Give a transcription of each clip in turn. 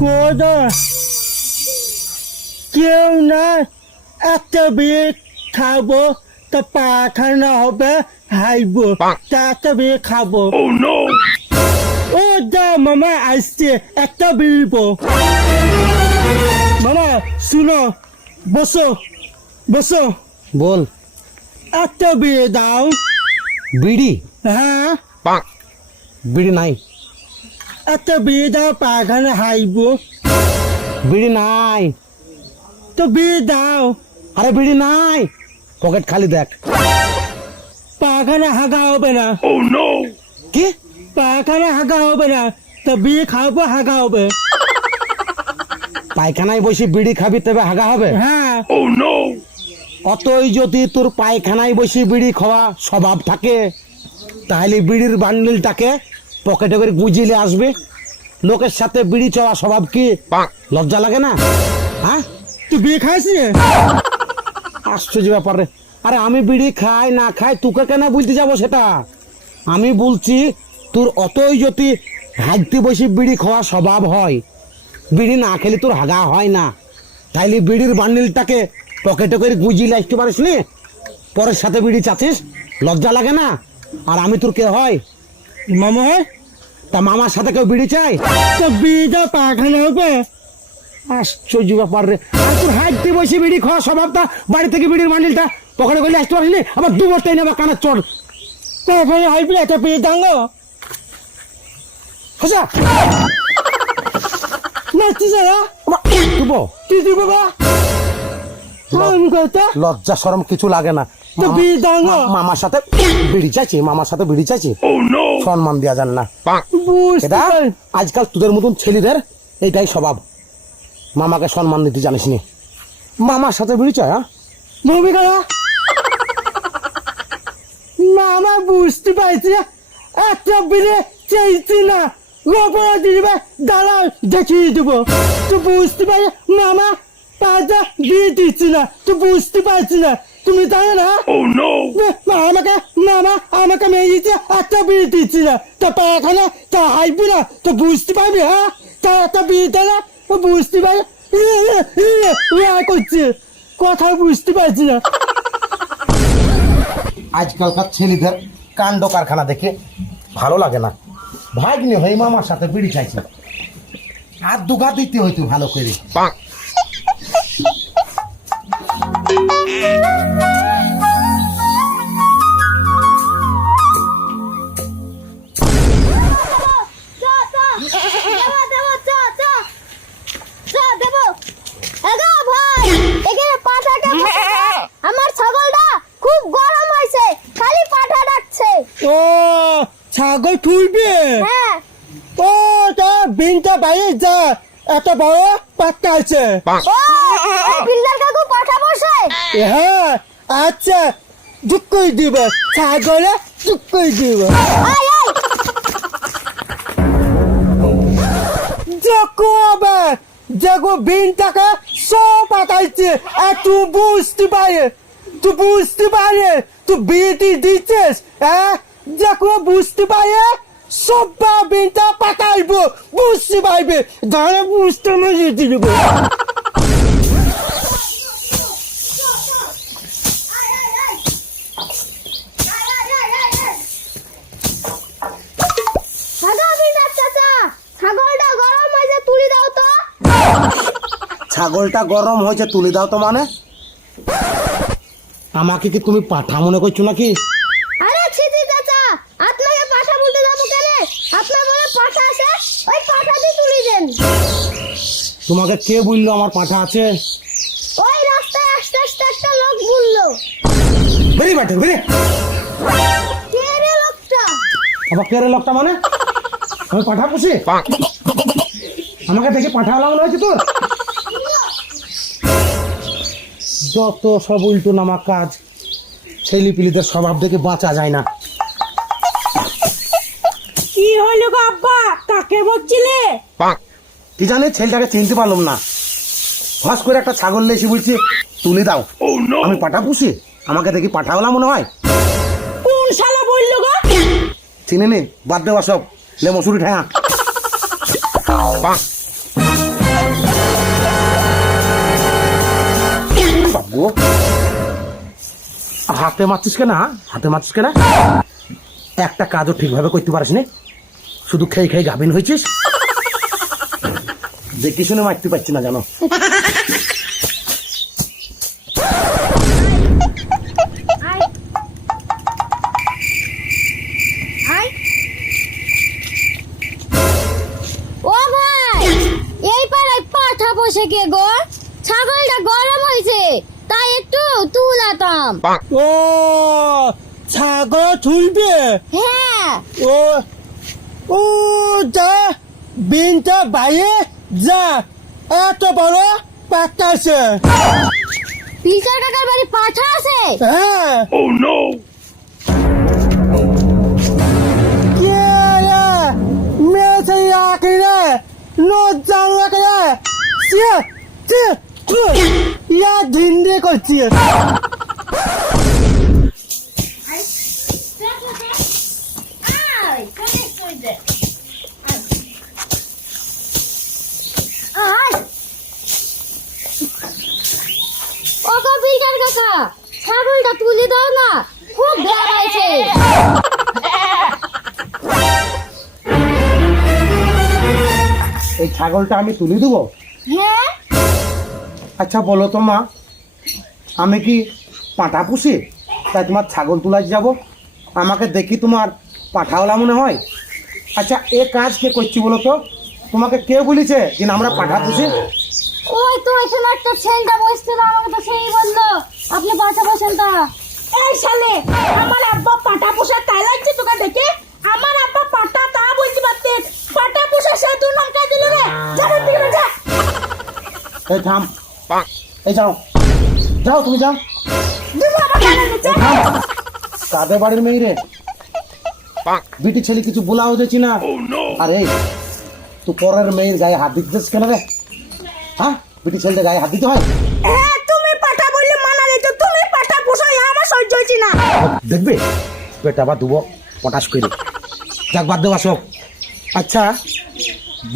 কোদা? কেউ না একটা বিয়ে খাব তা পাখানা হবে হাইবো। তা একটা বিয়ে খাব। ও যা মামা আসছে একটা বিড়িব মামা শুনো বসো বসো। বল। একটা বিয়ে দাও। বিড়ি? হ্যাঁ? বিড়ি নাই। একটা বিয়ে দাও পাখানা হাইবো। বিড়ি নাই। তো বিয়ে দাও। আরে বিড়ি নাই। পকেট খালি দেখ। পাখানা হাগা হবে না। কি? পাখানা হাগা হবে না। তো বিয়ে খাব হাগা হবে। পায়খানায় বসে বিড়ি খাবি তবে হাগা হবে? হ্যাঁ। অতই যদি তোর পায়খানায় বসে বিড়ি খাওয়া স্বভাব থাকে তাহলে বিড়ির বান্ডিলটাকে পকেটে করে গুজিলে আসবে। লোকের সাথে বিড়ি চাওয়া স্বভাব কি? লজ্জা লাগে না? হ্যাঁ? তুই বিয়ে খাইছি আশ্চর্য ব্যাপার রে। আরে আমি বিড়ি খাই না খাই তোকে কেন বলতে যাব সেটা? আমি বলছি তোর অতই যদি হাঁটতে বসে বিড়ি খাওয়া স্বভাব হয় বিড়ি না খেলে তোর হাগা হয় না। তাইলে বিড়ির বান্ডিলটাকে পকেটে করে গুজিলে আসতে পারিস নি? পরের সাথে বিড়ি চাচ্ছিস লজ্জা লাগে না? আর আমি তোর কে হয়? মামা হয়? তা মামার সাথে কেউ বিড়ি চাই তো দাও পাখানা হবে। আশ্চর্য ব্যাপার রে। আর তোর হাঁটতে বসে বিড়ি খাওয়া স্বভাবটা বাড়ি থেকে বিড়ির বান্ডিলটা পকেটে করে আসতে পারিনি? আবার দু বস্তাই নেবা কানের চড় পাখানা হাইবি একটা বিয়ে দাঙ্গো? নাচছি যারা তুই তুই লজ্জা সরম কিছু লাগে না। তো বিয়ে মামার সাথে বিড়ি চাইছি মামার সাথে বিড়ি চাইছি। সম্মান দেওয়া যান না। এটা আজকাল তোদের মতন ছেলেদের এইটাই স্বভাব। মামাকে সম্মান দিতে জানিস নি। মামার সাথে বিড়ি চায় হ্যাঁ? ভূমি করা মামা বুঝতে পারছি না। একটা বিলে চাইছি না। দিবে দেখিয়ে দেবো। তো বুঝতে পারি মামা পাঁচটা দিয়ে দিচ্ছি না। তো বুঝতে পারছি না। তুমি জানো না? মা- আমাকে মামা আমাকে মেয়ে দিচ্ছে একটা বিয়ে দিচ্ছি না। তা পাখানা তা হাইবি না তো বুঝতে পারবি হ্যাঁ? তা একটা বিয়ে দেয় তো বুঝতে পারি ইয়ে করছে। কথা বুঝতে পারছি না। আজকালকার ছেলেদের কাণ্ড কারখানা দেখে ভালো লাগে না। ভাগ্নি হয়ে মামার সাথে বিড়ি চাইছে আর দুঘা দিতে হইতো ভালো করে। ও ছাগল তুলবে হ্যাঁ। ও তা বিনটা বাইরে যা এত বড় পাক্কা আছে। ও কাকু পাঠা বসে হ্যাঁ আচ্ছা দুঃখ করে দিব ছাগলে দুঃখ করে দিব দেখো আবার দেখো বিনটাকে সব পাঠাইছে আর তুই বুঝতে পারে তুই বুঝতে পারে তুই বিয়েটি দিচ্ছিস হ্যাঁ? দেখো বুঝতে পারে সব বিনটা পাঠাইবো বুঝতে পারবে ধরে বুঝতে মজে দিব। ছাগলটা গরম হয়েছে তুলে দাও তো মানে। আমাকে কি তুমি পাঠা মনে করছ নাকি আরে ছিজি চাচা আপনাকে পাঠা বলতে যাব কেন আপনার বলে পাঠা আছে ওই পাঠা দিয়ে দেন। তোমাকে কে বলল আমার পাঠা আছে? ওই রাস্তায় আস্তে আস্তে একটা লোক বলল। বেরি বাটে বেরি কে রে লোকটা? আবার কে রে লোকটা মানে? আমি পাঠা পুষি? আমাকে দেখে পাঠা লাগানো হয়েছে তোর? যত সব উল্টো নামা কাজ ছেলে পিলিদের স্বভাব দেখে বাঁচা যায় না। হলো গো আব্বা? কাকে বলছিলে কি জানে ছেলেটাকে চিনতে পারলাম না। হস করে একটা ছাগল লেসি বলছি তুলে দাও। আমি পাঠা পুষি আমাকে দেখি মনে হয়। কোন শালা বলল গো? চিনে নে বাদ দেওয়া সব। লে মসুরি বাবু। হাতে মারছিস কেন হ্যাঁ? হাতে মারছিস কেন? একটা কাজও ঠিকভাবে করতে পারিস নি শুধু খেয়ে খেয়ে গাভিন হয়েছিস? দেখি শুনে মারতে পারছি না জানো। বসে কে গো? ছাগলটা গরম হয়েছে তাই একটু তুলাতাম ও ছাগল তুলবে হ্যাঁ। ও ও যা বিনটা বাইরে যা। এত বড় পাক্কা আছে। পিসার কাকার বাড়ি পাঠা আছে? হ্যাঁ। ও নো কে রে? মেয়ে আকে রে নো ইয়া ধিন্ডে করছি। কাকা ছাগলটা তুলে দাও না খুব হয়েছে এই ছাগলটা আমি তুলে দেবো? হ্যাঁ। আচ্ছা বলো তো মা আমি কি পাঁঠা পুষি? তাই তোমার ছাগল তোলার যাব? আমাকে দেখি তোমার পাঠাওয়ালা মনে হয়। আচ্ছা এ কাজ কে করছি বলো তো? তোমাকে কে বলেছে যে আমরা পাঠা পুষি ওই তো এখানে একটা ছেলেটা বসছিল আমাকে তো সেই বলল। আপনি পাঠা বসেন তা। এই শালে আমার আব্বা পাটা পোষা তাই লাগছে তোকে দেখে? আমার আব্বা পাটা তা বলতে পারতে। পাটা পোষা সে তোর নাম কে দিল রে? যাবে দিকে যা। এই থাম। এই যাও। যাও তুমি যাও। কাদের বাড়ির মেয়ে রে? বিটি ছেলে কিছু বলাও দিচ্ছি না? আরে তুই পরের মেয়ের গায়ে হাত দিতেছিস কেন রে? হ্যাঁ? বিটি ছেলেদের গায়ে হাত দিতে হয়? তুমি পাটা বললে মানা দিতে তুমি পাটা পোষা এ আমার সহ্য হচ্ছে না। দেখবে? পেট আবার দুবো পটাশ করে। যাক বাদ দেওয়া সব আচ্ছা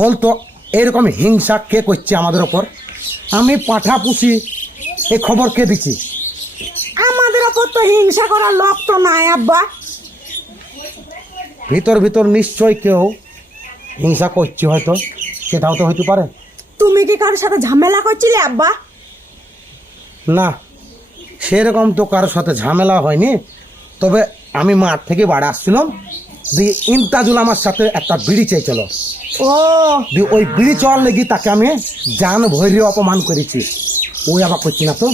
বলতো এরকম হিংসা কে করছে আমাদের ওপর? আমি পাঠা পুষি এ খবর কে দিচ্ছি আমাদের ওপর তো হিংসা করার লোক তো নাই আব্বা। ভিতর ভিতর নিশ্চয় কেউ হিংসা করছে হয়তো সেটাও তো হইতে পারে। তুমি কি কারোর সাথে ঝামেলা করছিলে আব্বা? না সেরকম তো কারোর সাথে ঝামেলা হয়নি। তবে আমি মাঠ থেকে বাড়ি আসছিলাম দিয়ে ইন্তাজুল আমার সাথে একটা বিড়ি চেয়েছিল। ও। দিয়ে ওই বিড়ি চল লেগে তাকে আমি জান ভৈর্য অপমান করেছি। ওই আবার করছি না তো।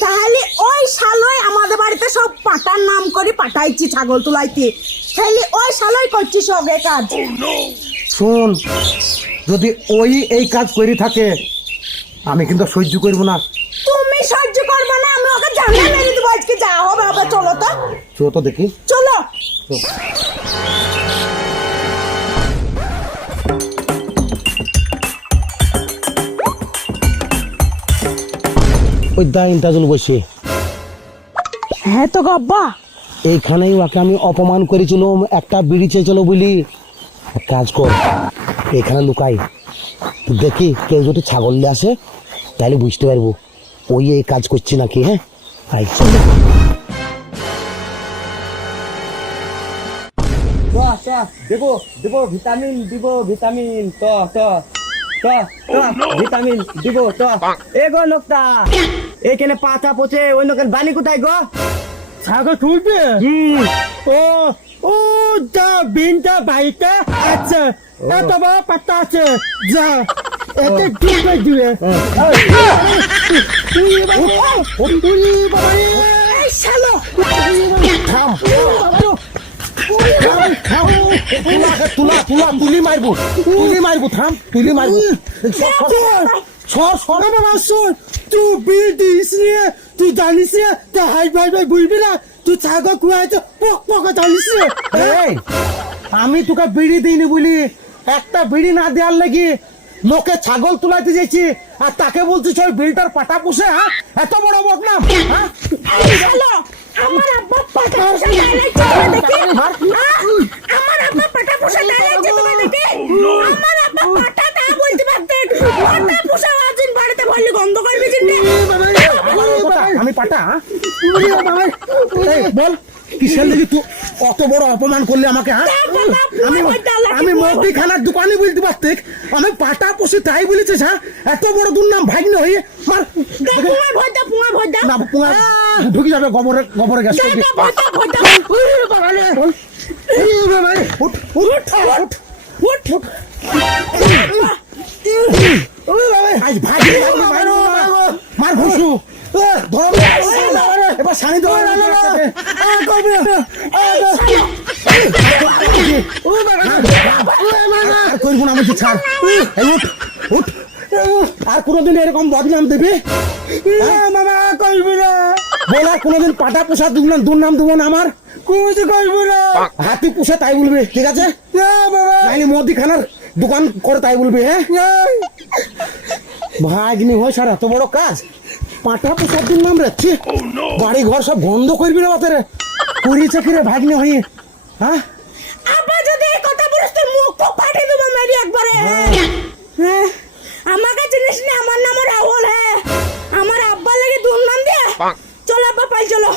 তাহলে ওই শালই আমাদের বাড়িতে সব পাটার নাম করে পাঠাইছি ছাগল তুলাইতে। তাহলে ওই শালই করছি সব কাজ। শোন যদি ওই এই কাজ করে থাকে আমি কিন্তু সহ্য করব না। তুমি সহ্য করবে না আমি ওকে জানা মেরে দেবো আজকে যা হবে হবে চলো তো। চলো তো দেখি। চলো। ওই দা ইন্তাজুল বসে। হ্যাঁ তো গব্বা। এইখানেই ওকে আমি অপমান করেছিলাম, একটা বিড়ি চেয়েছিল বলি। কাজ কর এখানে লুকাই। দেখি কেউ যদি ছাগল নিয়ে আসে, তাহলে বুঝতে পারব ওই এই কাজ করছি নাকি হ্যাঁ? আই দেবো দেবো ভিটামিন, দিব ভিটামিন ভিটামিন, দিব ত এ গো লোকটা, এখানে পাতা পচে লোকের বালি কোথায় গো? ছাগল তুলবে ও ও যা বিনটা বাড়িতে আছে। এত বড় পাতা আছে। যা এতে ডুবে দিবে। এই শালো। থাম থাম, থাম। তুলাকে তুলা তুলা তুলি মারবো। তুলি মারবো থাম তুলি মারবো। মাসুর বিল হাই না পক পক এই হ্যাঁ? আমি তোকে বিড়ি দিইনি বলি একটা বিড়ি না দেওয়ার লাগি লোকে ছাগল তুলাইতে যাচ্ছি আর তাকে বলছিস ওই বিলটার পাটা পুষে হ্যাঁ? এত বড় বদনাম হ্যাঁ? আমার আব্বা পাটা পুষে দেখি? হ্যাঁ? আমার আব্বা পাটা পুষে দেখি? আমার আব্বা পাটা দিতে পারতেন ঘরটা পোষা আছেন বাড়িতে বললে গন্ধ করবে চিন্তা আমি পাটা বল কিসের লেগে তুই অত বড় অপমান করলে আমাকে হ্যাঁ আমি আমি মুদিখানার দোকানে বলতে পারতে আমি পাটা পুষে তাই বলেছে হ্যাঁ এত বড় দুর্নাম ভাগ্ন হয়ে মার না পুঙা ঢুকে যাবে গোবরে গোবরে গ্যাস উঠ উঠ উঠ উঠ উঠ আর কোনোদিন এরকম বদনাম দেবে মামা করবি না পাটা পোষা দুর্নাম দুর্নাম দেবো না আমার হাতি পুষে তাই বলবে ঠিক আছে না মুদিখানার দোকান করে তাই বলবি হ্যাঁ? ভাগ্নি হয় স্যার এত বড় কাজ। পাটা পোষার দিন নাম রাখছি। বাড়ি ঘর সব বন্ধ করবি না বাতারে করি চাকরি ভাগ্নি হয়ে। হ্যাঁ? আব্বা যদি এই কথা বলিস তুই মুখ তো ফাটিয়ে দেবো মেরি একবারে। হ্যাঁ? আমাকে চিনিস না আমার নাম রাহুল হ্যাঁ? আমার আব্বা লেগে দুর্নাম দিয়ে চলো আব্বা পাই চলো।